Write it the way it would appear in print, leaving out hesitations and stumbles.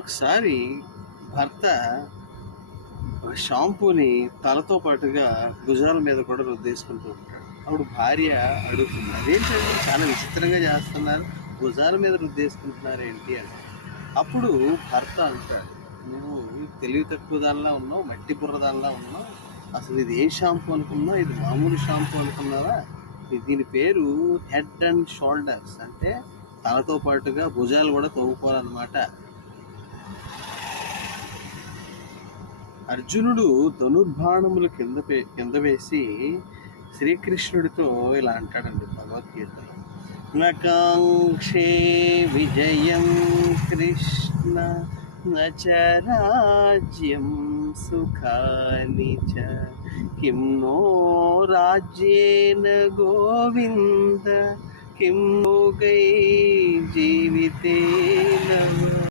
ఒకసారి భర్త ఒక షాంపూని తలతో పాటుగా భుజాల మీద కూడా రుద్దేసుకుంటూ ఉంటాడు. అప్పుడు భార్య అడుగుతుంది, అదేంటండి చాలా విచిత్రంగా చేస్తున్నారు, భుజాల మీద రుద్దేసుకుంటున్నారు ఏంటి అని. అప్పుడు భర్త అంటాడు, నువ్వు తెలివి తక్కువ దానిలా ఉన్నావు, మట్టి బుర్ర దానిలా ఉన్నావు, అసలు ఇది ఏ షాంపూ అనుకున్నావు, ఇది మామూలు షాంపూ అనుకున్నావా, దీని పేరు హెడ్ అండ్ షోల్డర్స్, అంటే తలతో పాటుగా భుజాలు కూడా తవ్వుకోవాలన్నమాట. అర్జునుడు ధనుర్బాణములు కింద వేసి శ్రీకృష్ణుడితో ఇలా అంటాడండి భగవద్గీతలో, నకాంక్షే విజయం కృష్ణ నచ రాజ్యం సుఖాని చ కిం నో రాజ్యేన గోవింద కిం భోగై జీవితేన